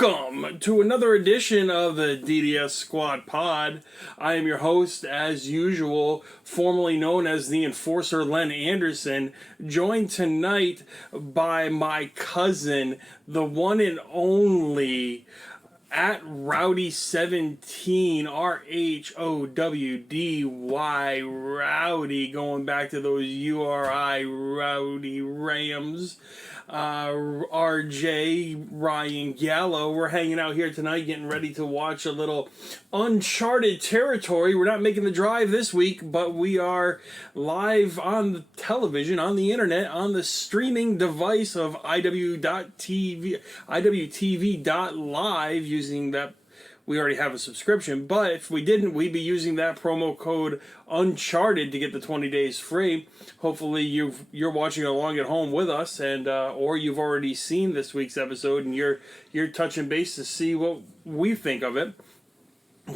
Welcome to another edition of the DDS Squad Pod. I am your host, as usual, formerly known as the Enforcer Len Anderson, joined tonight by my cousin, the one and only at Rowdy17, RHOWDY, Rowdy, going back to those URI Rowdy Rams. RJ, Ryan Gallo. We're hanging out here tonight getting ready to watch a little Uncharted Territory. We're not making the drive this week, but we are live on the television, on the internet, on the streaming device of IWTV, IWTV.live using that. We already have a subscription, but if we didn't, we'd be using that promo code Uncharted to get the 20 days free. Hopefully you're watching along at home with us, and or you've already seen this week's episode and you're touching base to see what we think of it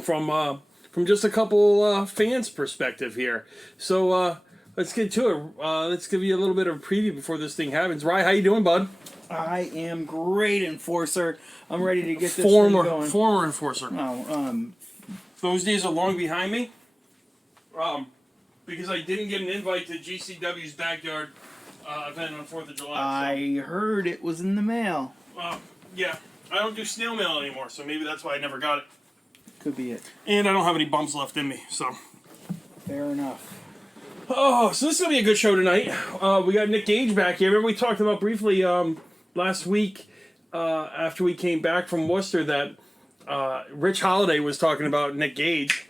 from just a couple fans' perspective here. So let's get to it. Let's give you a little bit of a preview before this thing happens. Ryan, how you doing, bud? I am great, Enforcer. I'm ready to get this thing going. Former Enforcer. Oh, Those days are long behind me. Because I didn't get an invite to GCW's backyard event on 4th of July. I heard it was in the mail. Yeah. I don't do snail mail anymore, so maybe that's why I never got it. Could be it. And I don't have any bumps left in me, so. Fair enough. Oh, so this is going to be a good show tonight. We got Nick Gage back here. Remember we talked about briefly last week after we came back from Worcester that Rich Holiday was talking about Nick Gage.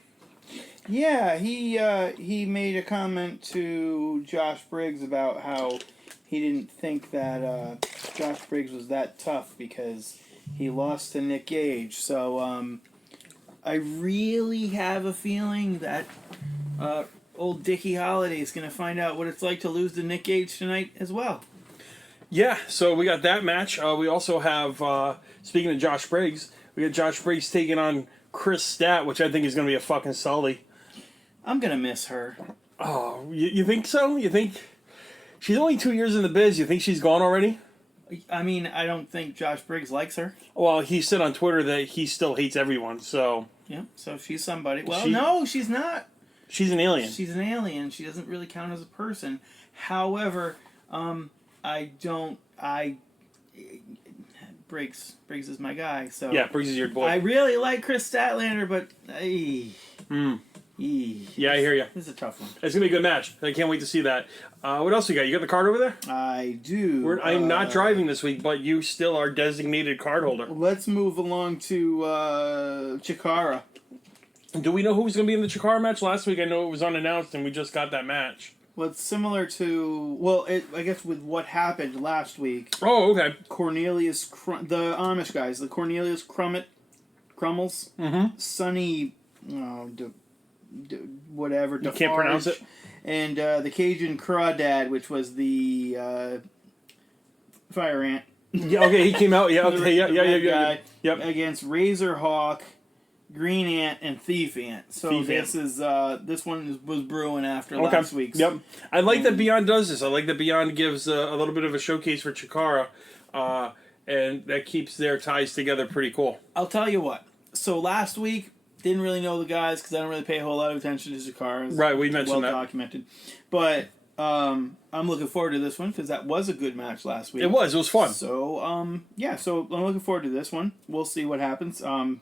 Yeah, he made a comment to Josh Briggs about how he didn't think that Josh Briggs was that tough because he lost to Nick Gage. So I really have a feeling that old Dickie Holiday is going to find out what it's like to lose to Nick Gage tonight as well. Yeah, so we got that match. We also have, speaking of Josh Briggs, we got Josh Briggs taking on Chris Stat, which I think is going to be a fucking sully. I'm going to miss her. Oh, you think so? You think she's only 2 years in the biz? You think she's gone already? I mean, I don't think Josh Briggs likes her. Well, he said on Twitter that he still hates everyone, so... Yeah, so she's somebody. Well, no, she's not. She's an alien. She's an alien. She doesn't really count as a person. However, Briggs is my guy. So yeah, Briggs is your boy. I really like Chris Statlander, but yeah, I hear you. This is a tough one. It's gonna be a good match. I can't wait to see that. What else you got? You got the card over there? I do. I'm not driving this week, but you still are designated card holder. Let's move along to Chikara. Do we know who's going to be in the Chikara match? Last week I know it was unannounced and we just got that match. Well, it's similar to... I guess with what happened last week. Oh, okay. Cornelius... the Amish guys. The Cornelius Crummels. Mm-hmm. Sonny... whatever. You can't pronounce it? And the Cajun Crawdad, which was the Fire Ant. Yeah, okay, he came out. Yeah, okay, yeah. Yep. Against Razorhawk, Green Ant, and Thief Ant. So this one was brewing after last week's. Yep. I like that Beyond does this. I like that Beyond gives a little bit of a showcase for Chikara, and that keeps their ties together pretty cool. I'll tell you what. So last week, didn't really know the guys because I don't really pay a whole lot of attention to Chikara. Right, we mentioned that. Well documented. But I'm looking forward to this one because that was a good match last week. It was fun. So, so I'm looking forward to this one. We'll see what happens. I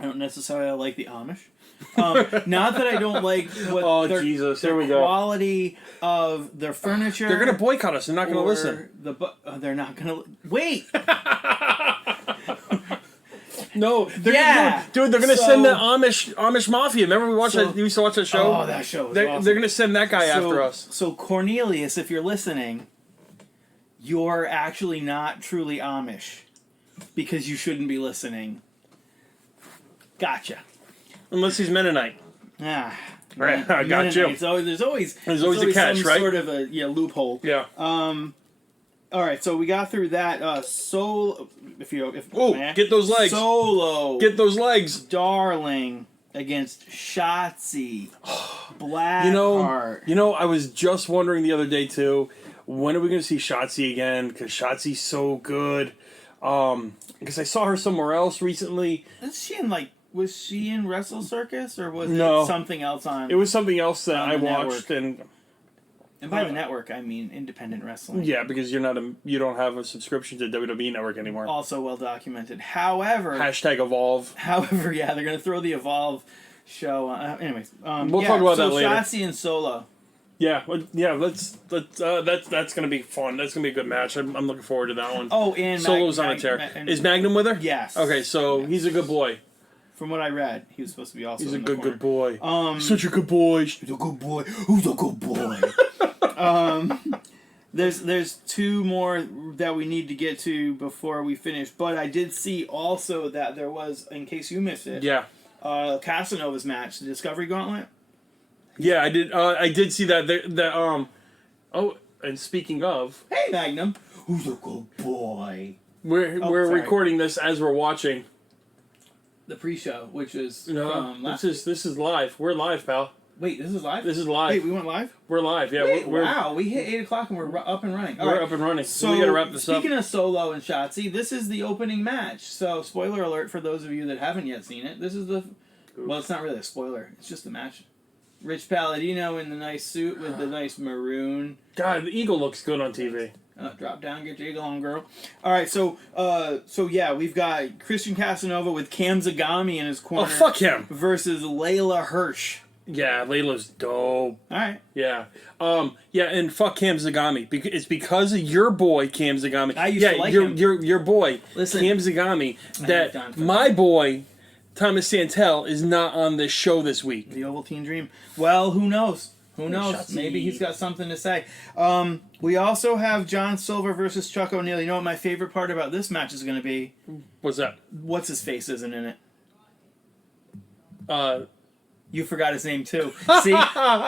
don't necessarily like the Amish. Not that I don't like what the quality of their furniture. They're going to boycott us. They're not going to listen. They're not going to... Wait! No, they're going to send the Amish Mafia. Remember we watched that? You used to watch that show? Oh, that show was awesome. They're going to send that guy after us. So Cornelius, if you're listening, you're actually not truly Amish because you shouldn't be listening. Gotcha. Unless he's Mennonite. Ah. Right, I got you. There's always a catch, some right? Sort of a loophole. Yeah. All right, so we got through that. Get those legs. Solo. Get those legs. Darling against Shotzi. Blackheart. I was just wondering the other day too, when are we going to see Shotzi again? Because Shotzi's so good. Because I saw her somewhere else recently. Was she in Wrestle Circus, or was No. it something else on? It was something else that I watched, network. And by the network, I mean independent wrestling. yeah, because you don't have a subscription to WWE Network anymore. Also well documented. However, #Evolve. However, yeah, they're gonna throw the Evolve show. Anyways, we'll talk about that later. Shotzi and Solo. Yeah, let's that's gonna be fun. That's gonna be a good match. I'm looking forward to that one. Oh, and Solo's on a tear. Is Magnum with her? Yes. Okay, so yes. He's a good boy. From what I read, he was supposed to be also. He's a in the good corner. boy. Such a good boy. He's a good boy. Who's a good boy? There's two more that we need to get to before we finish, but I did see also that there was, in case you missed it, Yeah. Casanova's match, the Discovery Gauntlet. Yeah, I did. I did see that. Oh, and speaking of, Hey, Magnum. Who's a good boy? we're sorry. recording this as we're watching. The pre-show, which is No, last this is live. We're live, pal. Wait, this is live? This is live. Wait, we went live? We're live. Yeah, Wait, we're wow, we hit 8 o'clock and we're up and running. All we're right. up and running. So we gotta wrap this up. Speaking of Solo and Shotzi, this is the opening match. So spoiler alert for those of you that haven't yet seen it. This is well, it's not really a spoiler. It's just the match. Rich Palladino in the nice suit with the nice maroon. God, the eagle looks good on TV. Drop down, get your eagle on, girl. All right, so yeah, we've got Christian Casanova with Cam Zagami in his corner. Oh, fuck him. Versus Layla Hirsch. Yeah, Layla's dope. All right. Yeah. Yeah, and fuck Cam Zagami. It's because of your boy Cam Zagami. I used to like him. Your boy Listen, Cam Zagami. That my boy Thomas Santel is not on this show this week. The Ovaltine Dream. Well, who knows? Who knows? Shotzi. Maybe he's got something to say. We also have John Silver versus Chuck O'Neil. You know what my favorite part about this match is going to be? What's that? What's his face isn't in it. You forgot his name too. See,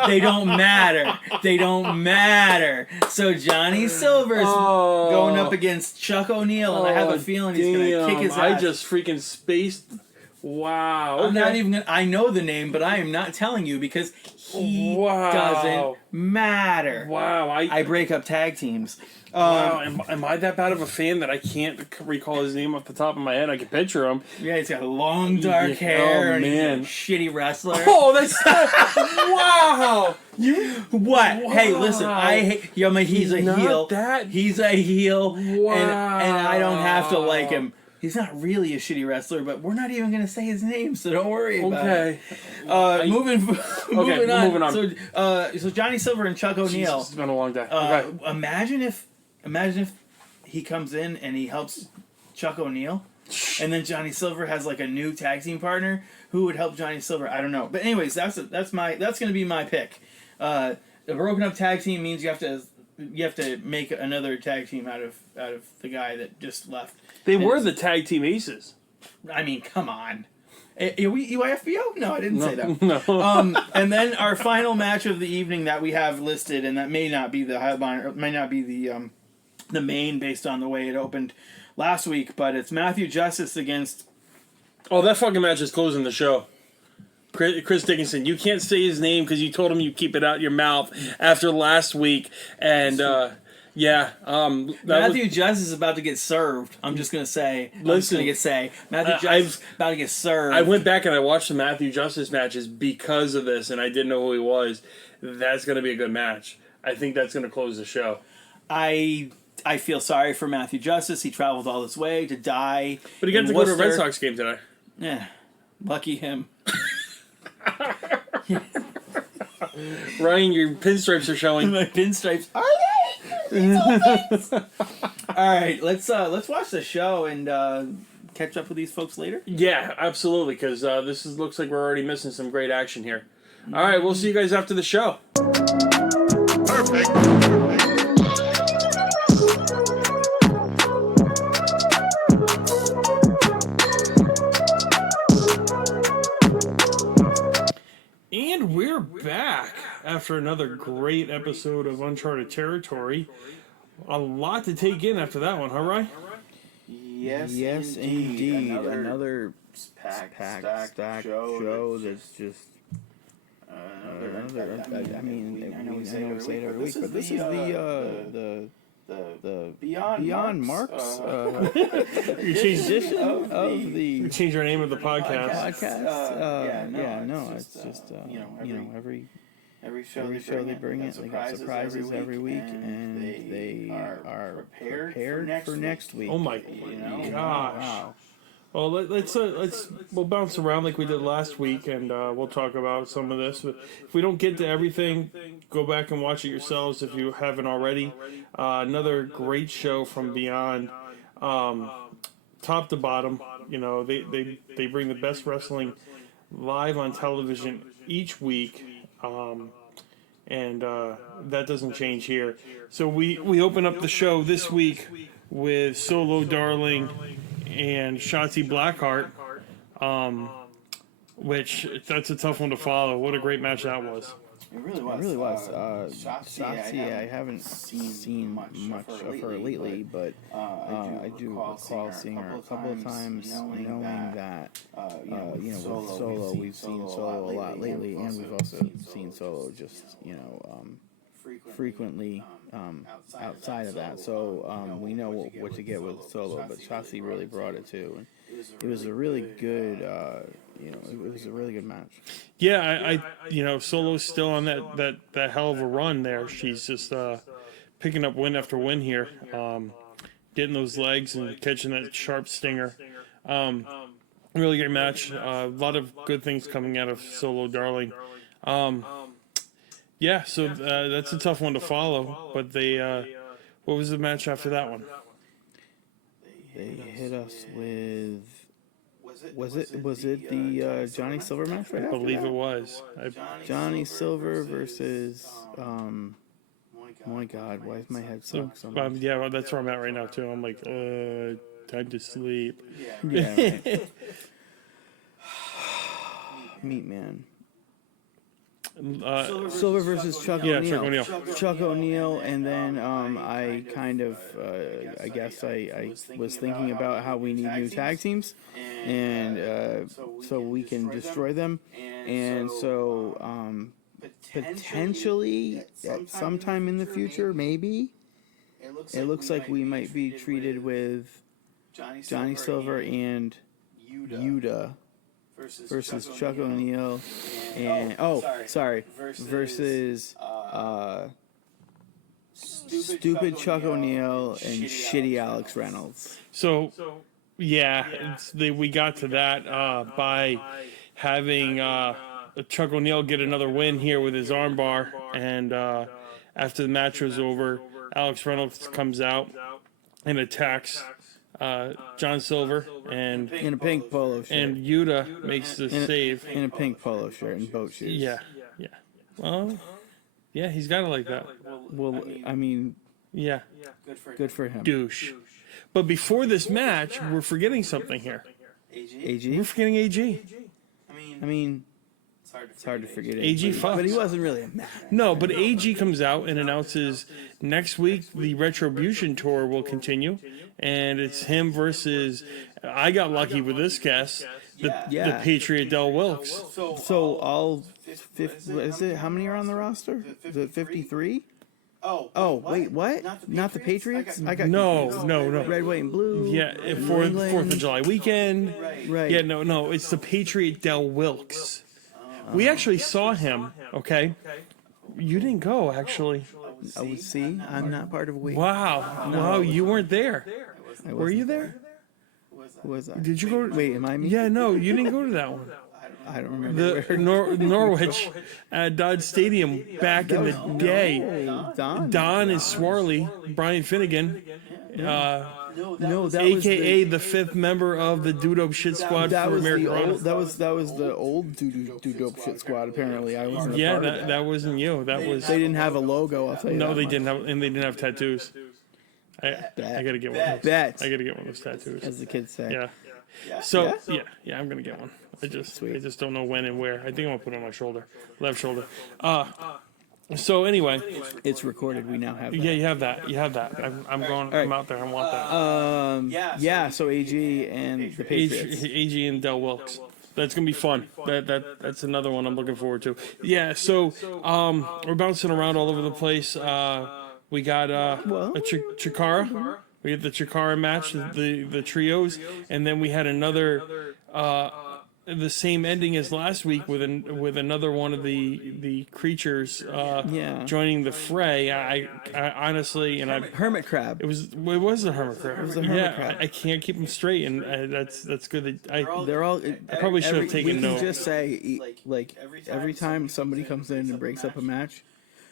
they don't matter. They don't matter. So Johnny Silver's going up against Chuck O'Neil, and I have a feeling he's going to kick his ass. I just freaking spaced. Wow. I'm not even gonna, I know the name, but I am not telling you because he doesn't matter. Wow. I break up tag teams. Wow. Am I that bad of a fan that I can't recall his name off the top of my head? I can picture him. Yeah, he's got long dark hair. Oh, and man. he's a shitty wrestler. Oh, that's wow. What? Wow. Hey, listen. I hate. He's a not heel. that- He's a heel. Wow. And I don't have to like him. He's not really a shitty wrestler, but we're not even going to say his name, so don't worry about it. Moving on. So Johnny Silver and Chuck O'Neil. It's been a long day. Imagine if he comes in and he helps Chuck O'Neil, and then Johnny Silver has like a new tag team partner. Who would help Johnny Silver? I don't know. But anyways, that's going to be my pick. A broken up tag team means you have to make another tag team out of the guy that just left. They were the tag team aces. I mean, come on. Are we UIFBO? No, I didn't say that. No. And then our final match of the evening that we have listed, and that may not be the headliner, may not be the main based on the way it opened last week, but it's Matthew Justice against. Oh, that fucking match is closing the show. Chris Dickinson, you can't say his name because you told him you keep it out your mouth after last week, and yeah, Matthew Justice is about to get served. I'm just gonna say. Matthew Justice about to get served. I went back and I watched the Matthew Justice matches because of this, and I didn't know who he was. That's gonna be a good match. I think that's gonna close the show. I feel sorry for Matthew Justice. He traveled all this way to die. But he got to go to a Red Sox game today. Yeah, lucky him. Ryan, your pinstripes are showing. My pinstripes are they? All right, let's watch the show and catch up with these folks later. Yeah, absolutely, because this looks like we're already missing some great action here. All right, we'll see you guys after the show. Perfect. And we're back after another great episode of Uncharted Territory. A lot to take in after that one, huh, Ryan? Yes, indeed. Another packed show that's just. I know we say it every week, but this is the the Beyond Marks You changed edition of You the changed our name of the podcast. It's just every show they bring it. They got surprises every week, and they are prepared for next week. Oh my gosh! Wow. Well, we'll bounce around like we did last week, and we'll talk about some of this. But if we don't get to everything, go back and watch it yourselves if you haven't already. Another great show from Beyond, top to bottom. You know, they bring the best wrestling live on television each week, and that doesn't change here. So we open up the show this week with Solo Darling and Shotzi Blackheart, which that's a tough one to follow. What a great match that was. It really was. Shotzi, I haven't seen much of her lately, but I do recall seeing her a couple of times, knowing that, with Solo, we've seen Solo a lot lately, and we've also seen Solo just, frequently outside of that. So we know what to get with Solo, but Shotzi really brought it too. And it was a really good, it was a really good match. Yeah, I Solo's still on that hell of a run there. She's just picking up win after win here, getting those legs and catching that sharp stinger. Really great match. A lot of good things coming out of Solo Darling. Yeah, so that's a tough one to follow. But they, what was the match after that one? They hit us with. Was it the Johnny Silver match right I after believe that? it was. Johnny Silver versus. My God, why is my head suck so much? Yeah, well, that's where I'm at right now too. I'm like, time to sleep. Yeah. Right. Meat Man. Silver versus Chuck O'Neil. Yeah, Chuck O'Neil. Chuck O'Neil, and then I kind of, I guess I was thinking about how we need new tag teams, and so we can destroy them, and so potentially at some time in the future, maybe, it looks like we might be treated with Johnny Silver and Yuta versus Chuck O'Neil and versus stupid Chuck O'Neil and shitty Alex Reynolds. So yeah, we got to that by having Chuck O'Neil get another win here with his armbar, and after the match was over, Alex Reynolds comes out and attacks John Silver and In a pink polo shirt. and Yuta makes the save. In a pink polo shirt and boat shoes. Yeah. Well, yeah, he's got it like that. Well, I mean, Yeah, good for him. douche. But before this match, we're forgetting something here. AG? We're forgetting AG. I mean, it's hard to forget AG fucks. but he wasn't really a man. No, but AG comes out and announces next week the Retribution Tour will continue, and it's him versus. I got lucky with this guess, the Patriot Del Wilkes. So all 50, is it? How many are on the roster? Is it 53? Oh, wait, what? Not the Patriots? I got No. red, white, and blue. Yeah, New 4th England. of July weekend. Right. Yeah, no, it's the Patriot Del Wilkes. We actually saw him. Okay, you didn't go actually. Oh, see, I'm not part of a week. Wow, you weren't there. Were you there? Who was I? Did you go? Wait, am I me? Yeah, no, you didn't go to that one. I don't remember. The Norwich at Dodge Stadium back in the day. Don and Swarley, Brian Finnegan, No, that AKA was the fifth member of the Dude Shit Squad for Americanrana. that was the old Dope Shit Squad. Apparently, I wasn't. Yeah, a part of that wasn't you. That was. They didn't have a logo. I'll tell you. No, that they much. didn't have, and they didn't have tattoos. I gotta get one. Of those. Bet. I gotta get one of those tattoos. As the kids say. Yeah. So yeah, I'm gonna get one. I just don't know when and where. I think I'm gonna put it on my shoulder, left shoulder. So anyway, It's recorded. We now have. That. yeah, you have that. I'm going. I'm out there. I want that. Yeah. So AG and the Patriots. AG and Del Wilkes. That's gonna be fun. That's another one I'm looking forward to. Yeah. So we're bouncing around all over the place. We got a Chikara. We had the Chikara match, the trios, and then we had another the same ending as last week with another one of the creatures joining the fray. I honestly, and I Hermit crab. it was the hermit crab. It was the hermit crab. I can't keep them straight, and that's good. That They're all. I probably should have taken We note. can just say, like, every time somebody comes in and breaks up a match,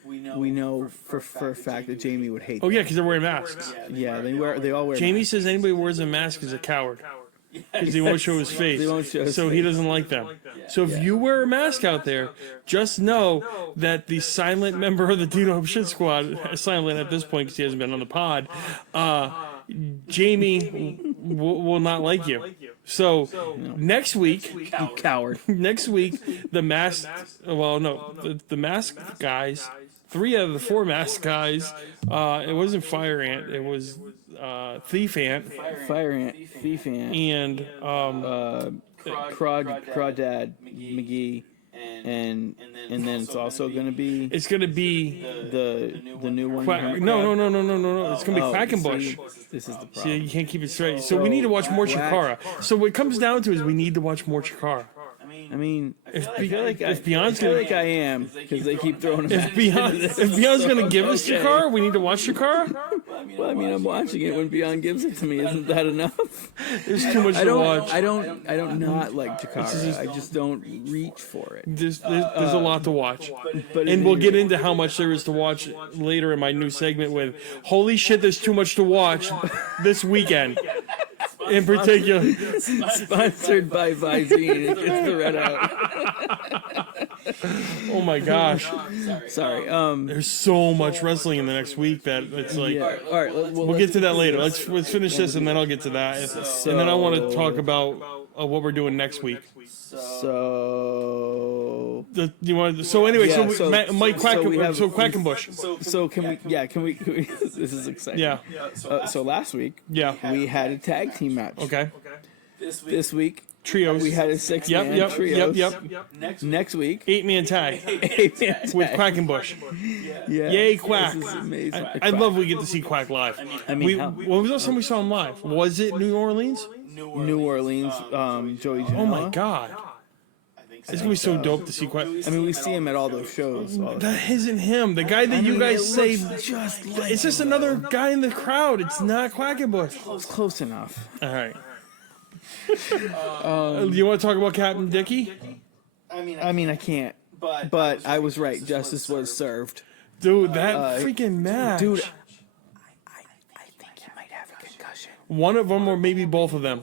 we know for a fact that Jamie would hate. Oh yeah, because they're wearing masks. Yeah, they all wear. Jamie says anybody who wears a mask is a coward. Because he won't show his face. He won't show his so face. he doesn't like them. So if you wear a mask out there, just know that the silent member of the Dino Shit Squad, silent at this point because he hasn't been on the pod, Jamie will not like you. So next week, You coward. next week, the masked, well, no, the masked guys, 3 out of the 4 masked guys, it wasn't Fire Ant, it was Thief Ant. Fire Ant, Thief Ant, And Crawdad McGee, and then it's also going to be it's gonna be the new one. no. It's gonna be Quackenbush. This is the problem. See, you can't keep it straight. So we need to watch more Chikara. So what it comes down to is we need to watch more Chikara. I mean, If I feel like if Beyond's I feel gonna like I am because they keep throwing them. if Beyond's gonna give us Chikara, we need to watch Chikara. Well, I mean, I'm watching it when Beyond gives it to me. Isn't that enough? There's too much to watch. I don't not like Chikara. I just don't reach for it. There's a lot to watch. But And we'll get into how much there is to watch later in my new segment with holy shit, there's too much to watch this weekend. In particular. Sponsored by Visine. It's the Red Out. Oh my gosh. Sorry. There's so much wrestling in the next week that it's like Yeah. All right. we'll get to that later. Let's finish this and then I'll get to that. And then I want to talk about what we're doing next week. So. You want so anyway, Yeah, so Mike Quackenbush. So can we? Yeah. Can we? This is exciting. Yeah. So last week. Yeah. We had a tag team match. Okay. This week. Trios. We had a 6-man trios. Yep. Next week. 8-man tag 8-man tag. with Quackenbush. Yeah. Yay, Quack. This is amazing. I love we get to see Quack live. I mean, hell. when was the last time we saw him live? Was it New Orleans? New Orleans. Joey Janela. Oh my god. It's gonna be so dope to see Quack. I mean, we see him at all those shows. That isn't him. The guy that you guys say just like it's just another guy in the crowd. It's not Quackenbush. it's close enough. All right. You want to talk about Captain Dickey? I mean, I can't. But I was right. Justice was served. Dude, that freaking match. Dude, I think he might have a concussion. One of them or maybe both of them.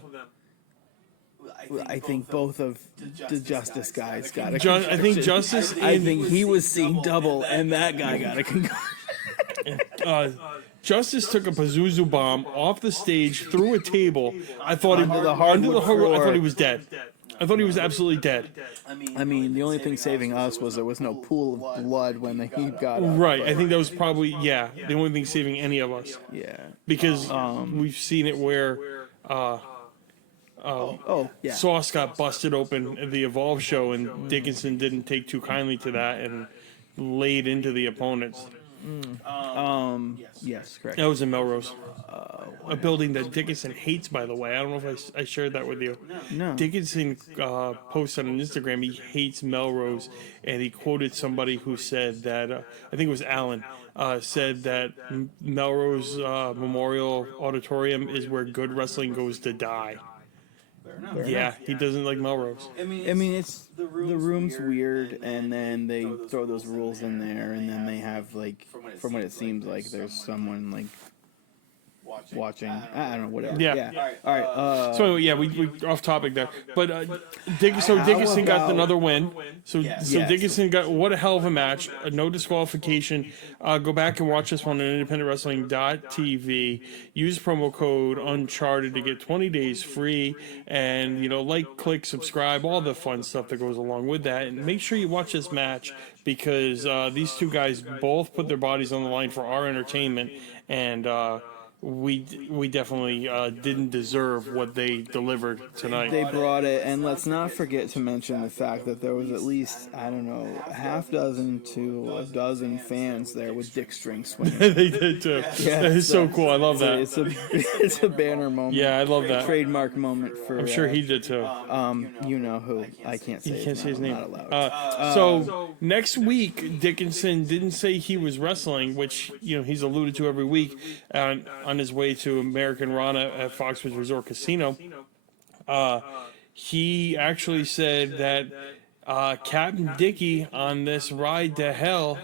I think both of the Justice guys got a I concussion. think Justice I and think he was seeing double, and that guy got a concussion. Justice took a Pazuzu bomb off the stage through a table. I thought Under the hardwood I floor. thought he was dead. I thought he was absolutely dead. I mean, the only thing saving us was there was no pool of blood when he got up. Right. but- I think that was probably the only thing saving any of us Yeah. because we've seen it where Oh, yeah. Sauce got busted open at the Evolve show, and Dickinson didn't take too kindly to that and laid into the opponents. Yes, correct. That was in Melrose, a building that Dickinson hates. By the way, I don't know if I shared that with you. No. Dickinson posted on Instagram he hates Melrose, and he quoted somebody who said that I think it was Alan said that Melrose Memorial Auditorium is where good wrestling goes to die. Yeah, he doesn't like Melrose. I mean, it's the room's weird, and then they throw those rules in there, and then they have like, from what it seems like, there's someone like watching. I don't know, whatever. Yeah. All right. So yeah, we off topic there, but Dickinson got about- another win. So Yes. Dickinson got what a hell of a match, no disqualification. Go back and watch this one on independentwrestling.tv. Use promo code Uncharted to get 20 days free, and like, click, subscribe, all the fun stuff that goes along with that. And make sure you watch this match because these two guys both put their bodies on the line for our entertainment, and we definitely didn't deserve what they delivered tonight. They brought it, and let's not forget to mention the fact that there was at least, I don't know, a half dozen to a dozen fans there with dick string swinging. They did too. Yeah, It's so cool. I love that. It's a banner moment. Yeah, I love that. Trademark moment for. I'm sure he did too. You know who? I can't say. You can't say his name. Not allowed. So next week, Dickinson didn't say he was wrestling, which he's alluded to every week on his way to Americanrana at Foxwoods Resort Casino. He actually said that Captain Dickey on this boat ride to hell,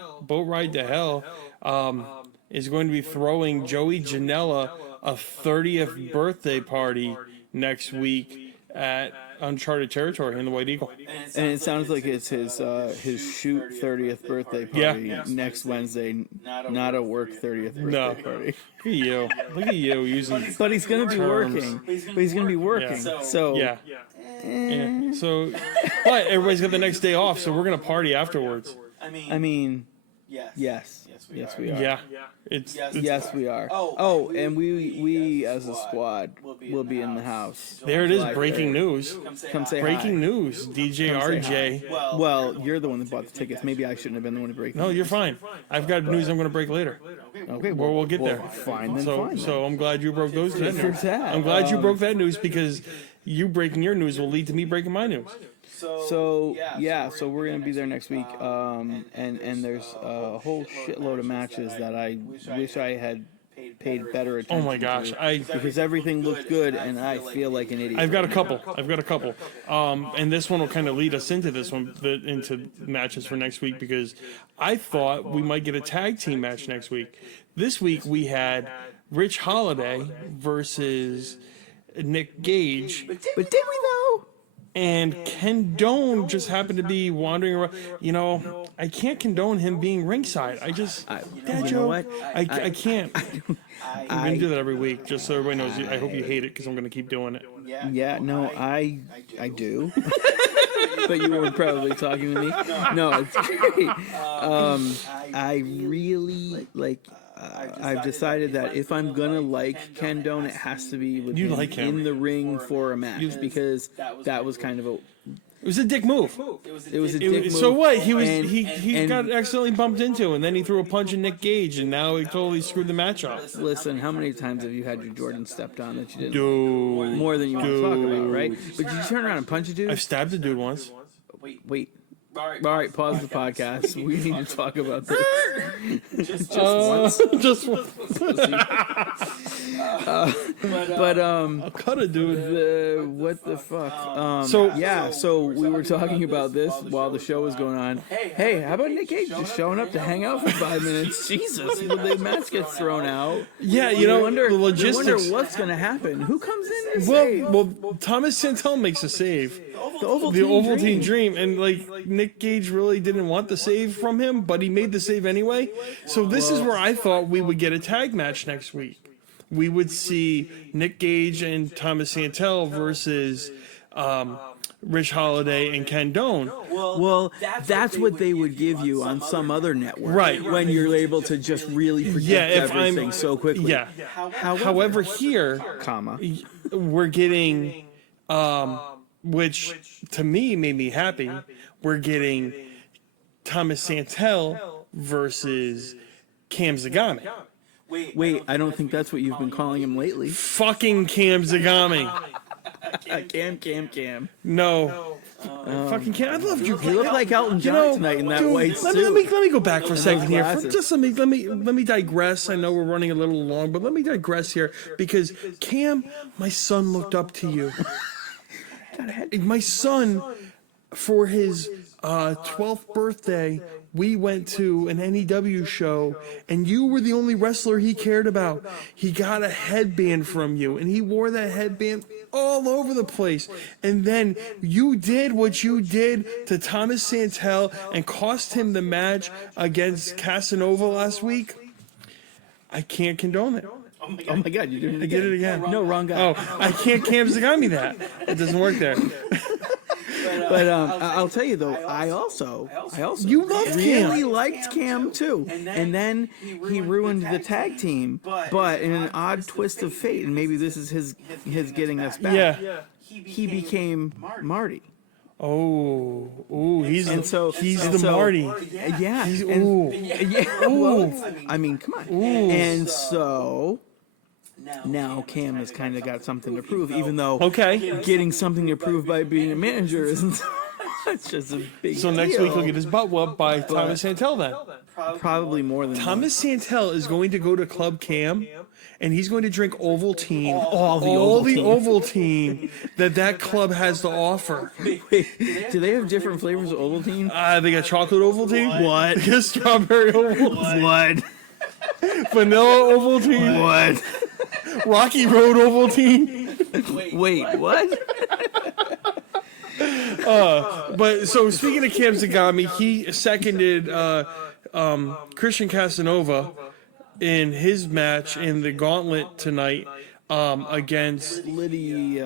is going to be throwing Joey Janela a 30th birthday party next week at Uncharted Territory in the White Eagle. And it sounds like it's his shoot 30th birthday party next Wednesday, not a work 30th birthday party. Look at you. Look at you using. But he's gonna be working. Yeah. So Yeah. Yeah. So, but everybody's got the next day off, so we're gonna party afterwards. I mean, yes, we are. Yeah. It's Yes, we are. Oh, and we as a squad will be in the house. there. It is breaking news. Come say Breaking hi. news. DJ RJ. Well, you're the one that bought the tickets. Maybe I shouldn't have been the one to break them. No, you're fine. I've got news I'm going to break later. Okay, Well, we'll get there. Fine, then So, fine. so I'm glad you broke those. That for news. that. I'm glad you broke that news because you breaking your news will lead to me breaking my news. So we're gonna be there next week, and there's a whole shitload of matches that I wish I had paid better attention. Oh my gosh, to, because everything looked good, and I feel like an idiot. I've got a couple. And this one will kind of lead us into into matches for next week because I thought we might get a tag team match next week. This week we had Rich Holiday versus Nick Gage. But did we though? And Condone just happened to be wandering around. I can't condone him being ringside. I can't. I'm going to do that every week, just so everybody knows. I hope you hate it, because I'm going to keep doing it. Yeah, no, I do. But you were probably talking to me. No, it's great. I really, I've decided that if I'm gonna like Kendone, it has to be with him in the ring for a match, because that was kind of a. It was a dick move. It was a dick move. So what? He got accidentally bumped into, and then he threw a punch at Nick Gage, and now he totally screwed the match up. Listen, how many times have you had your Jordan stepped on that you didn't? Dude, more than you want to talk about, right? But did you turn around and punch a dude? I've stabbed a dude once. Wait. All right, pause the podcast. We need to talk about this. Just once. Just once. I'll cut a dude. What the fuck? So we were talking about this while the show was going on. Hey, how about Nick Gage just showing up to hang out for 5 minutes? Jesus, the match gets thrown out. Yeah, the logistics. You wonder what's going to happen. Who comes in and saves? Well, Thomas Santel makes a save. The Ovaltine Dream, and Nick Gage really didn't want the save from him, but he made the save anyway. So this is where I thought we would get a tag match next week. We would see Nick Gage and Thomas Santel versus Rich Holiday and Kendone. Well, that's what they would give you on some other network, right? When you're able to just really predict everything so quickly. Yeah. However, here, we're getting. Which to me made me happy. We're getting Thomas Santel versus Cam Zagami. Wait, I don't think that's what you've been calling him lately. Fucking Cam Zagami. Cam. No. Fucking Cam. I love you. You look like Elton John tonight in that white suit. Let me go back for a second here. Just let me digress. I know we're running a little long, but let me digress here because Cam, my son looked up to you. My son, for his 12th birthday, we went to an NEW show, and you were the only wrestler he cared about. He got a headband from you, and he wore that headband all over the place. And then you did what you did to Thomas Santel and cost him the match against Casanova last week. I can't condone it. Oh my God, you did it again. I did it again. No, wrong guy. Oh, I can't Cam Zagami that. It doesn't work there. But I'll tell you though, I also You love really Cam. liked Cam too, and then he ruined the tag team. But in an odd twist of fate, and maybe this is his getting us back. Yeah. He became Marty. Oh, ooh, he's And so the and so- Marty. Yeah. He's, and- ooh. Yeah. Well, I mean, come on. And so now Cam has kind of got something to prove, even though Okay. getting something to prove by being a manager isn't it's just a big So next deal. week he'll get his butt whooped by Thomas Santel then. Probably more than Thomas Santel is going to go to Club Cam, and he's going to drink Ovaltine, All the Ovaltine that club has to offer. Wait, do they have different flavors of Ovaltine? They got chocolate Ovaltine. What? They got strawberry Ovaltine. What? Vanilla Ovaltine. What? Rocky Road Ovaltine. Wait, what? But so speaking of Cam Zagami, he seconded Christian Casanova in his match in the gauntlet tonight against Lydia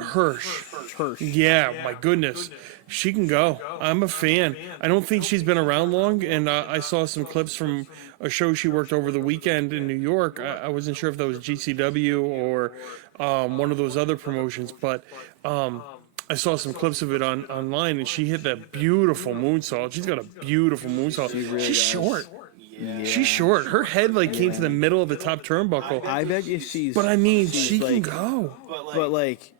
Hirsch. Hirsch. Yeah, my goodness. She can go. I'm a fan. I don't think she's been around long, and I saw some clips from a show she worked over the weekend in New York. I wasn't sure if that was GCW or one of those other promotions, but I saw some clips of it online, and she hit that beautiful moonsault. She's got a beautiful moonsault. She's short. Yeah. She's short. Her head came to the middle of the top turnbuckle. I bet you she's. But I mean, she's she can like- go. But like,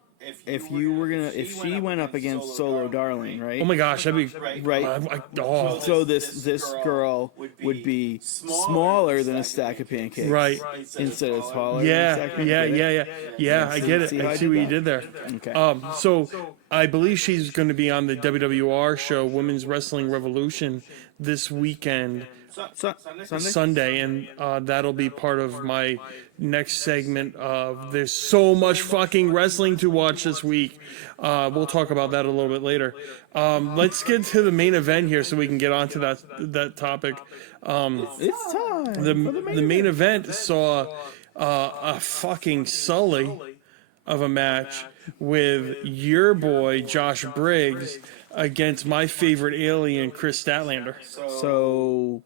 if she went up against Solo Darling, right? Oh my gosh, that'd be Right. oh. So this girl would be smaller than a stack of pancakes, Right. Instead of taller. than a Yeah, stack of yeah, pancakes. yeah. I get it. See how I I see did what you that? did there. Okay. So I believe she's going to be on the WWR show, Women's Wrestling Revolution, this weekend, Sunday. Sunday, and that'll be part of my next segment of there's so much fucking wrestling to watch this week. We'll talk about that a little bit later. Let's get to the main event here so we can get on to that topic. It's time. The main event saw a fucking Sully of a match with your boy Josh Briggs against my favorite alien Chris Statlander. So,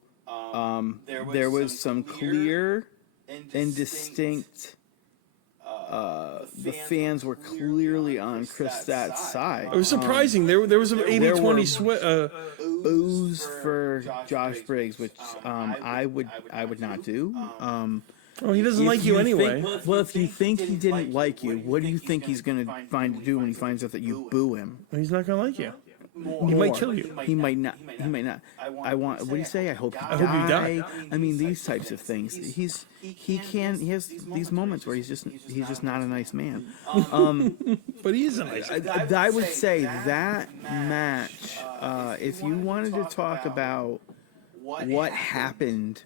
there was some clear and distinct. The fans were clearly on Chris Stat's side. It was surprising. There was an 80-20 Booze for Josh Briggs, which I would not do. Oh, he doesn't like you anyway. Well, if you think he didn't like you, what do you think he's going to find to do when he finds out that you boo him? He's not gonna like you. He might kill you. He might not. He might not. I want. What do you say? I hope you die. I mean, these types of things. He has these moments where he's just not a nice man. But he is a nice. I would say that match. If you wanted to talk about what happened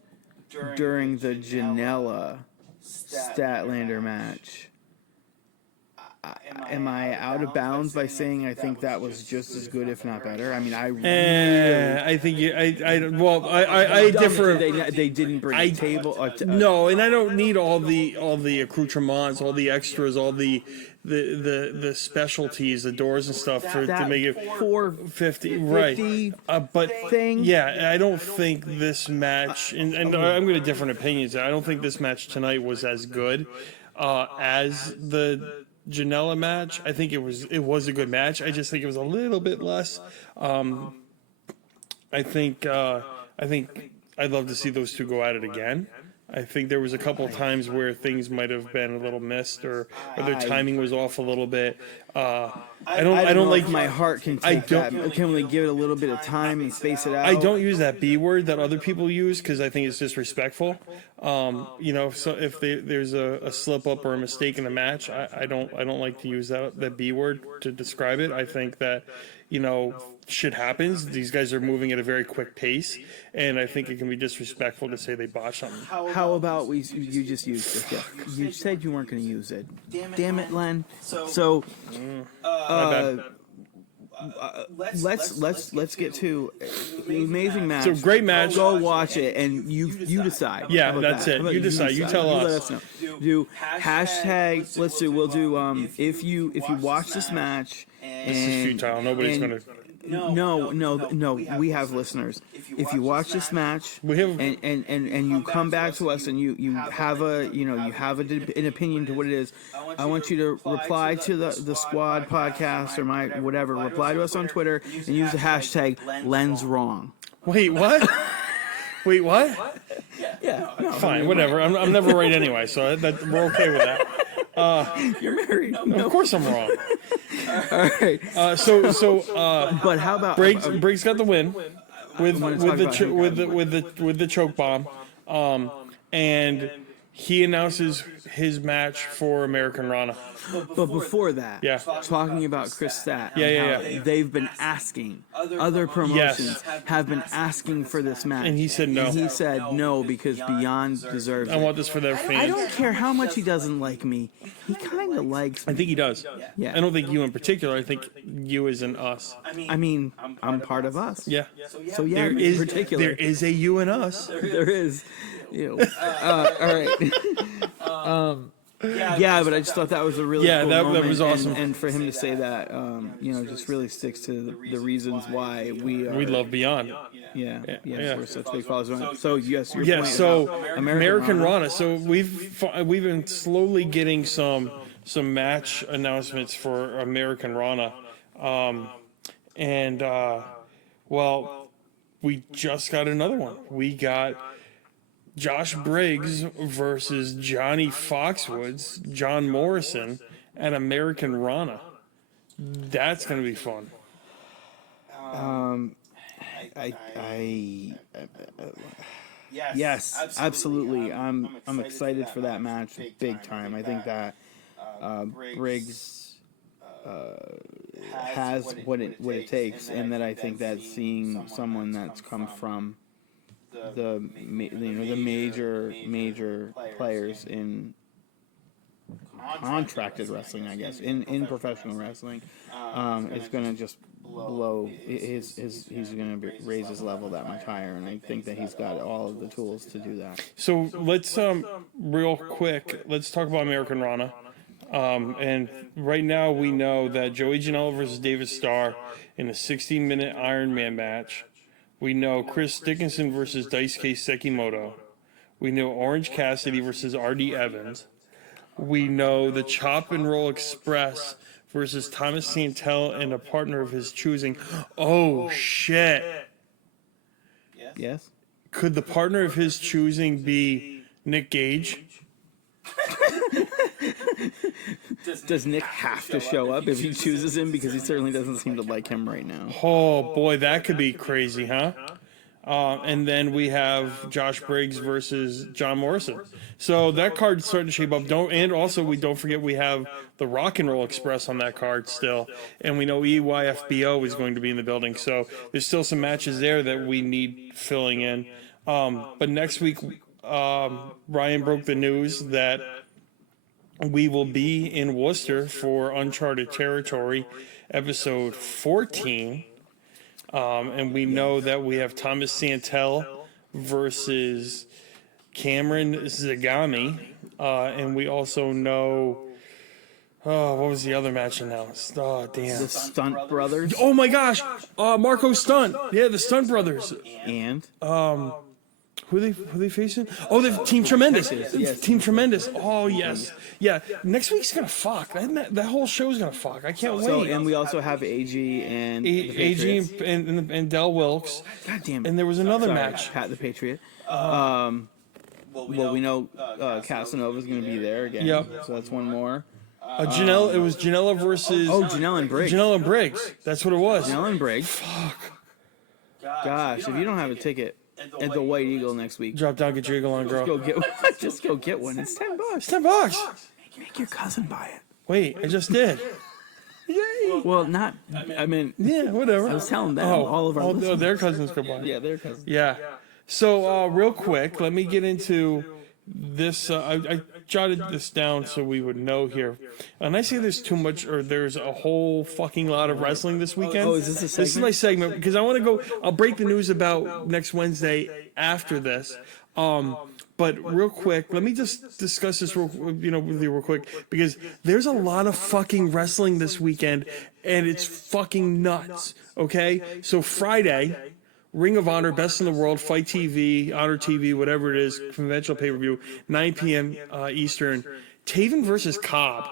during the Janela Statlander match. Am I out of bounds by saying I think that was just as good, if not better? I mean, I think you. I differ. They didn't bring a table. No, and I don't need all the accoutrements, all the extras, all the specialties, the doors and stuff to make it 450, right. But thing. Yeah, I don't think this match, and I'm going to different opinions. I don't think this match tonight was as good as the Janela match. I think it was a good match. I just think it was a little bit less. I think I'd love to see those two go at it again. I think there was a couple of times where things might have been a little missed or their timing was off a little bit. I don't like my heart can take that. Can we give it a little bit of time and space it out? I don't use that B word that other people use because I think it's disrespectful. So if there's a slip up or a mistake in the match, I don't like to use that B word to describe it. I think that shit happens. These guys are moving at a very quick pace, and I think it can be disrespectful to say they botched something. How about you just used this? Yeah. You said you weren't going to use it. Damn it, Len. So, let's get to the amazing match. So great match. Go watch it, and you decide. Yeah, How about that's that? it. How about You decide. You tell let us. know. Do hashtag. We'll do if you watch this match This is futile. Nobody's going to... No. We have listeners. If you watch this match, and you come back to us, and you have an opinion to what it is, I want you to reply to the Squad podcast or my whatever. Reply to us on Twitter and use the hashtag Len's Wrong. Wait, what? Wait, what? Yeah. No, fine, whatever. I'm never right anyway, so we're okay with that. You're married. Of course I'm wrong. All right. But how about Briggs got the win with the choke bomb, and he announces his match for Americanrana. But before that, Yeah. talking about Chris Stat, Yeah. they've been asking, other promotions have been asking for this match. And he said no. And he said no because Beyond deserves I it. want this for their fans. I don't care how much he doesn't like me. He kind of likes I me. think he does. Yeah. I don't think you in particular. I think you as in us. I mean, I'm part of us. Yeah. So yeah, There in is particular, there is a you and us. there is. All right. Yeah, but I just thought that was a really cool that moment, was awesome. and for him to say that, just really sticks to the reasons why we love Beyond. We're such big followers. So yes, your Yeah, point so about American Rana. So we've been slowly getting some match announcements for American Rana, well, we just got another one. We got Josh Briggs versus Johnny Foxwoods, John Morrison at American Rana. That's gonna be fun. Yes, absolutely. I'm excited for that match, big time. I think that Briggs has what it takes, and that I think that seeing someone that's come from the major players in contracted wrestling, I guess, in professional wrestling, it's gonna just blow he's gonna raise his level that much higher, and I think that he's got all of the tools to do that. So let's real quick, let's talk about American Rana. And right now we know that Joey Janela versus David Starr in a 16-minute Iron Man match. We know Chris Dickinson versus Daisuke Sekimoto. We know Orange Cassidy versus R.D. Evans. We know the Chop and Roll Express versus Thomas Santel and a partner of his choosing. Oh, shit. Yes? Could the partner of his choosing be Nick Gage? Does Nick have to show up if he chooses him? Because he certainly doesn't seem to like him right now. Oh, boy, that could be crazy, huh? And then we have Josh Briggs versus John Morrison. So that card's starting to shape up. We don't forget we have the Rock and Roll Express on that card still. And we know EYFBO is going to be in the building. So there's still some matches there that we need filling in. But next week, Ryan broke the news that we will be in Worcester for Uncharted Territory, episode 14. And we know that we have Thomas Santel versus Cameron Zagami. And we also know... what was the other match announced? Oh, damn. The Stunt Brothers. Oh, my gosh. Marco Stunt. Yeah, the Stunt Brothers. And? Who are they facing? Oh, the Team Tremendous. Yes. Team Tremendous. Oh, yes. Yeah, next week's going to fuck. That whole show's going to fuck. I can't wait. And we also have AG and AG and Del Wilkes. God damn it. And there was another match. Pat the Patriot. Well, we know Casanova's going to be there again. Yep. So that's one more. It was Janela versus... Oh, Janela and Briggs. Janela and Briggs. That's what it was. Janela and Briggs. Fuck. Gosh, if you don't have a ticket at the White Eagle next week, Drop down, get your eagle on, girl. just go get one. It's $10. It's $10. Make your cousin buy it. Wait, I just did. Yay. Well, not. I mean, yeah, whatever. I was telling them all of our. Oh, their cousins could buy. Yeah, their cousins. Yeah. So, real quick, let me get into this. I jotted this down so we would know here. And I say there's too much, or there's a whole fucking lot of wrestling this weekend. Oh, is this a segment? This is my segment because I want to go. I'll break the news about next Wednesday after this. But real quick, let me just discuss this with you real quick, because there's a lot of fucking wrestling this weekend, and it's fucking nuts. Okay, so Friday, Ring of Honor, Best in the World, Fight TV, Honor TV, whatever it is, conventional pay-per-view, 9 p.m. Eastern. Taven versus Cobb.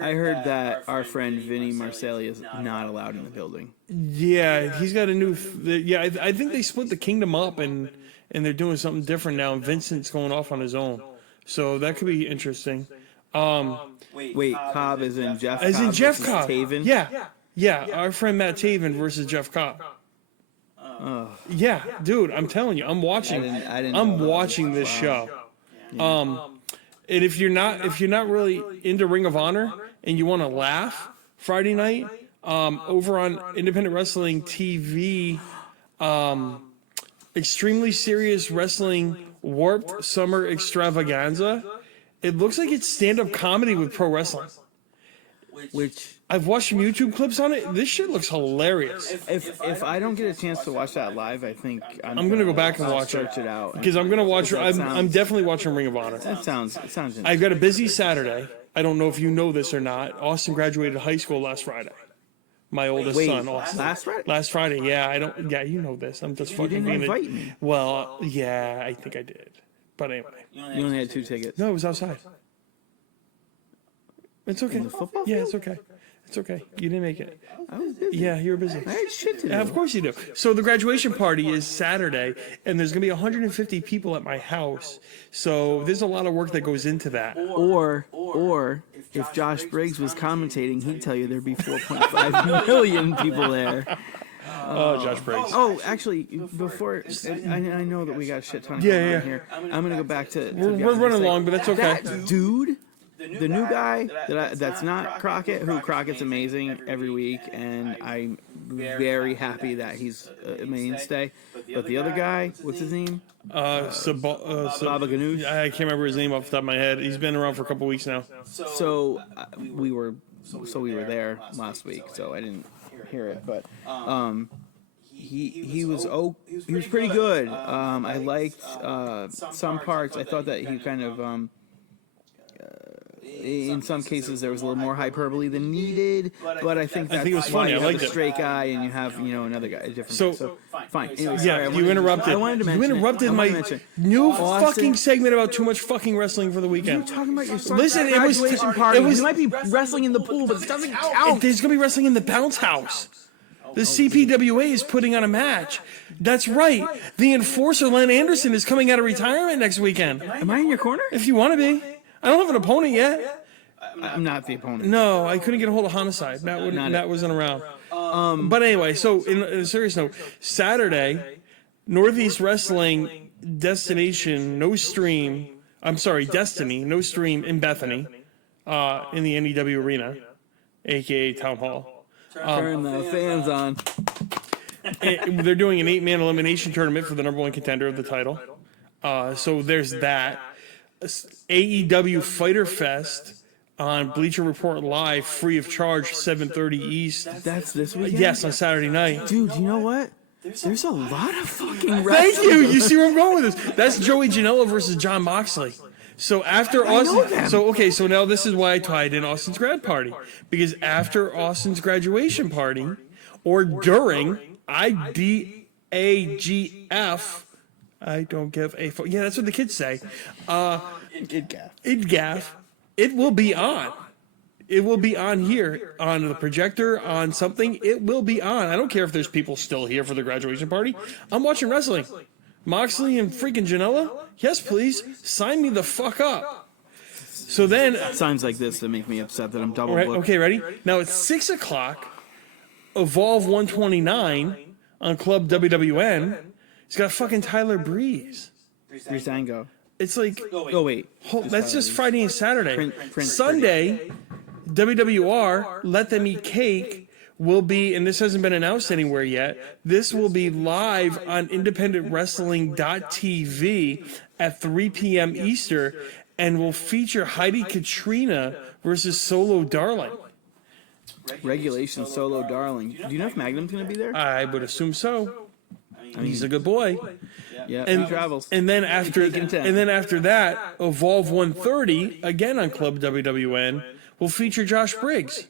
I heard that our friend Vinny Marcelli is not allowed in the building. Yeah, he's got a new. I think they split the kingdom up and they're doing something different now. And Vincent's going off on his own, so that could be interesting. Wait, Cobb is in Jeff. As Cobb in Jeff versus Cobb. Taven? Yeah. Our friend Matt Taven versus Jeff Cobb. Yeah, dude, I'm telling you, I'm watching. I'm watching this show. And if you're not really into Ring of Honor and you want to laugh Friday night, over on Independent Wrestling TV, Extremely Serious Wrestling Warped Summer Extravaganza. It looks like it's stand-up comedy with pro wrestling. Which I've watched some YouTube clips on it. This shit looks hilarious. if I don't get a chance to watch that live, I think I'm gonna go back and watch search it out because I'm gonna watch. I'm definitely watching Ring of Honor. It sounds interesting. I've got a busy Saturday. I don't know if you know this or not. Austin graduated high school last Friday. My oldest son, Austin. Last Friday? Last Friday, yeah. I don't. Yeah, you know this. I'm just You fucking didn't being invite me. Well, yeah, I think I did. But anyway, You only had 2 tickets. no, it was outside. It's okay. the football Yeah, field? it's okay. It's okay. You didn't make it. I was busy. Yeah, you were busy. I had shit to do. Yeah, of course you do. So the graduation party is Saturday, and there's going to be 150 people at my house. So there's a lot of work that goes into that. Or if Josh Briggs was commentating, he'd tell you there'd be 4.5 million people there. Oh, Josh Briggs. Oh, actually, before I know that we got a shit ton of Yeah, going yeah. on here. I'm gonna go back to. We're running long, but that's okay. That dude, the new guy that's not Crockett, who Crockett's amazing every week, and I'm very happy that he's a mainstay. But the other guy, what's his name? Baba Ganoush. I can't remember his name off the top of my head. He's been around for a couple weeks now. So we were there last week, so I didn't hear it, but he was pretty good. I liked some parts. I thought that he kind of in some cases there was a little more hyperbole than needed, but I think it was funny. You I have liked a it. straight guy and you have another guy, a different. So fine. Anyway, yeah, you interrupted. I wanted to mention. You interrupted my new fucking segment about too much fucking wrestling for the You're weekend. talking about your son's Listen, it was- graduation party. it was- You might be wrestling in the pool, but it doesn't count. There's gonna be wrestling in the bounce house. The CPWA is putting on a match. That's right. The enforcer Len Anderson is coming out of retirement next weekend. Am I in your corner? If you want to be, I don't have an opponent yet. I'm not the opponent. No, I couldn't get a hold of Homicide. That wasn't around. But anyway, so in a serious note, Saturday, Northeast Wrestling Destination No Stream. I'm sorry, Destiny No Stream in Bethany, in the NEW Arena, aka Town Hall. Turn the fans on. They're doing an 8-man elimination tournament for the number 1 contender of the title. So there's that. AEW Fighter Fest on Bleacher Report Live, free of charge, 7:30 East. That's this weekend? Yes, on Saturday night. Dude, you know what? There's a lot of fucking wrestling. Thank you. You see where I'm going with this? That's Joey Janela versus John Moxley. So after Austin, so now this is why I tied in Austin's grad party, because after Austin's graduation party, or during IDAGF, I don't give a fuck. Yeah, that's what the kids say. IDGAF. It will be on. It will be on here, on the projector, on something. It will be on. I don't care if there's people still here for the graduation party. I'm watching wrestling. Moxley and freaking Janela? Yes, please. Sign me the fuck up. So then... Signs like this that make me upset that I'm double booked. Okay, ready? Now it's 6 o'clock. Evolve 129 on Club WWN. He's got fucking Tyler Breeze. Breezango. It's like... Oh, wait. That's just Friday and Saturday. Prince Sunday, WWR, Let Them Eat Cake, will be, and this hasn't been announced anywhere yet, this will be live on independentwrestling.tv at 3 p.m. Eastern, and will feature Heidi Katrina versus Solo Darling. Regulation Solo Darling. Do you know if Magnum's going to be there? I would assume so. He's a good boy. Yeah, he travels. And then after that, Evolve 130 again on Club WWN will feature Josh Briggs.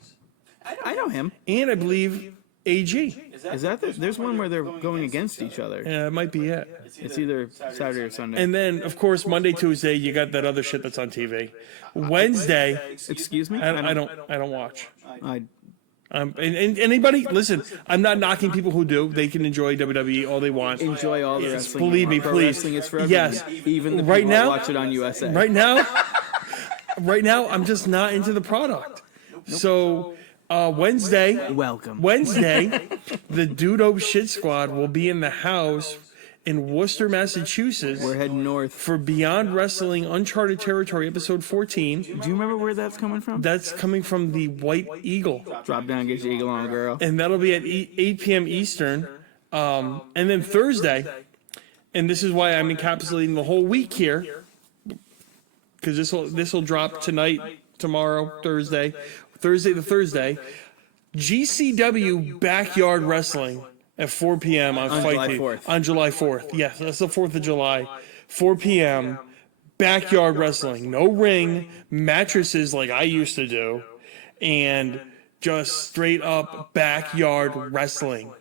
I know him. And I believe AG. Is that there's one where they're going against each other? Yeah, it might be it. It's either Saturday or Sunday. And then, of course, Monday, Tuesday, you got that other shit that's on TV. Wednesday, Excuse me? I don't watch. And Anybody listen? I'm not knocking people who do. They can enjoy WWE all they want. enjoy all the wrestling. Believe me, Pro please. Wrestling is for everyone. Yes. Even the Right people now- that watch it on USA. Right now, I'm just not into the product. So Wednesday, Welcome. the Dudo Shit Squad will be in the house in Worcester, Massachusetts. We're heading north. For Beyond Wrestling Uncharted Territory, episode 14. Do you remember where that's coming from? That's coming from the White Eagle. Drop down, get your eagle on, girl. And that'll be at 8 p.m. Eastern. And then Thursday, and this is why I'm encapsulating the whole week here, because this will drop tonight, tomorrow, Thursday, GCW Backyard Wrestling at 4 p.m. on Fight July Day. 4th. On July 4th. Yes, that's the 4th of July. 4 p.m. Backyard Wrestling. No ring, mattresses like I used to do, and just straight up backyard wrestling.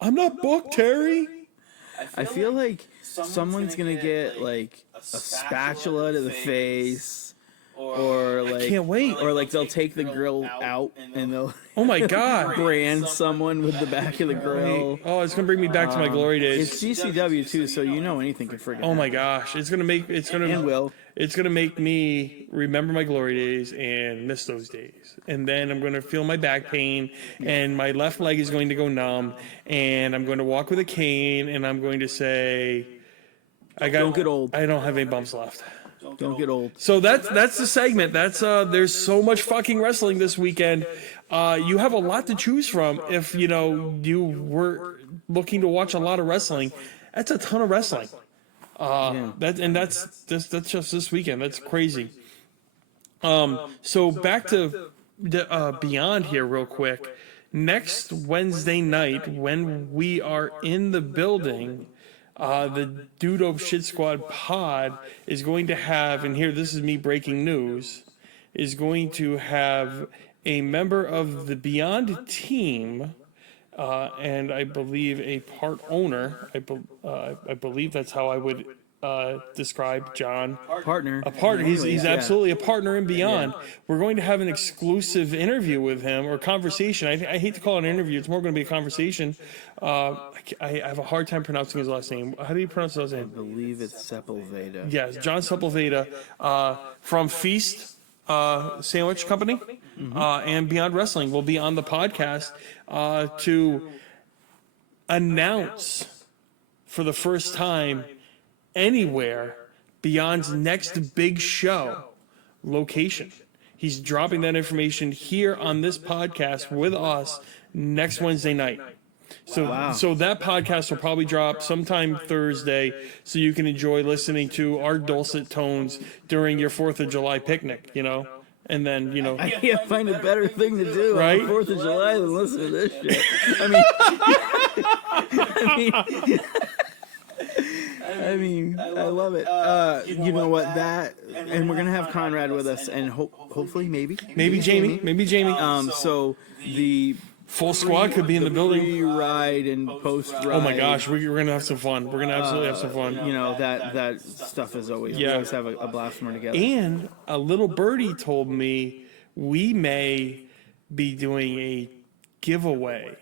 I'm not booked, Terry. I feel like someone's gonna get like a spatula to the face, or like I can't wait. or like they'll take the grill out and they'll Oh my God. brand someone with the back of the grill. Oh, it's gonna bring me back to my glory days. It's GCW too, so you know anything can freaking Oh my happen. gosh, it's gonna make me remember my glory days and miss those days. And then I'm gonna feel my back pain, and my left leg is going to go numb, and I'm going to walk with a cane, and I'm going to say, Don't get old. I don't have any bumps left. Don't get old. So that's the segment. That's there's so much fucking wrestling this weekend. You have a lot to choose from if you were looking to watch a lot of wrestling. That's a ton of wrestling. That's just this weekend. That's crazy. So back to Beyond here real quick. Next Wednesday night when we are in the building, the Dudo Shit Squad pod is going to have, and here this is me breaking news, is going to have a member of the Beyond team, and I believe a part owner. I believe that's how I would describe John. Partner. A partner. He's Yeah. absolutely a partner in Beyond. We're going to have an exclusive interview with him, or conversation. I hate to call it an interview. It's more going to be a conversation. I have a hard time pronouncing his last name. How do you pronounce his last I name? believe it's Sepulveda. Yes, John Sepulveda from Feast Sandwich Company and Beyond Wrestling will be on the podcast to announce for the first time anywhere Beyond's next big show location. He's dropping that information here on this podcast with us next Wednesday night. So that podcast will probably drop sometime Thursday, so you can enjoy listening to our dulcet tones during your 4th of July picnic, and then, I can't find a better thing to do Right? on the 4th of July than listen to this shit. I mean, I love it. You know what? And we're gonna have Conrad with us, and hopefully, maybe Jamie. So the Full squad could be in the building. Pre-ride and post-ride. Oh my gosh, we're gonna have some fun. We're gonna absolutely have some fun. That stuff is always. Yeah. We always have a blast when we're together. And a little birdie told me we may be doing a giveaway.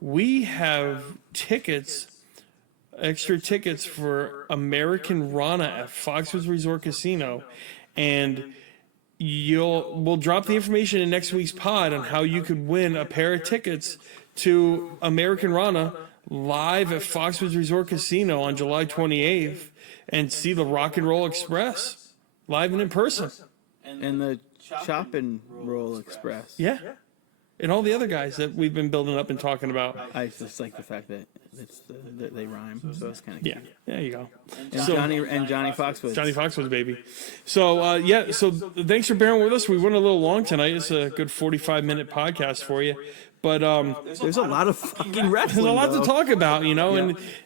We have extra tickets for Americanrana at Foxwoods Resort Casino, and we'll drop the information in next week's pod on how you could win a pair of tickets to Americanrana live at Foxwoods Resort Casino on July 28th and see the Rock and Roll Express live and in person. And the Chop and Roll Express. Yeah. And all the other guys that we've been building up and talking about. I just like the fact that that they rhyme, so it's kind of Yeah, cute. there you go. And Johnny Foxwoods. Johnny Foxwoods, baby. So, so thanks for bearing with us. We went a little long tonight. It's a good 45-minute podcast for you. But there's a lot of fucking wrestling. there's a lot though. to talk about, you know,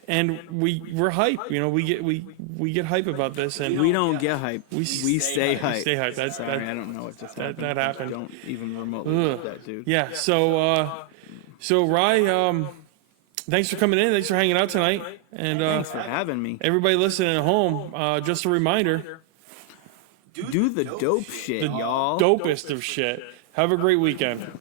and we're hype, you know, we get hype about this, and We don't get hype. We stay hype. stay hype. Sorry, I don't know what just happened. that happened. Don't even remotely love that dude. Yeah. So Rye, thanks for coming in. Thanks for hanging out tonight, and Thanks for having me. everybody listening at home, just a reminder: Do the dope shit, y'all. dopest of shit. Have a great weekend.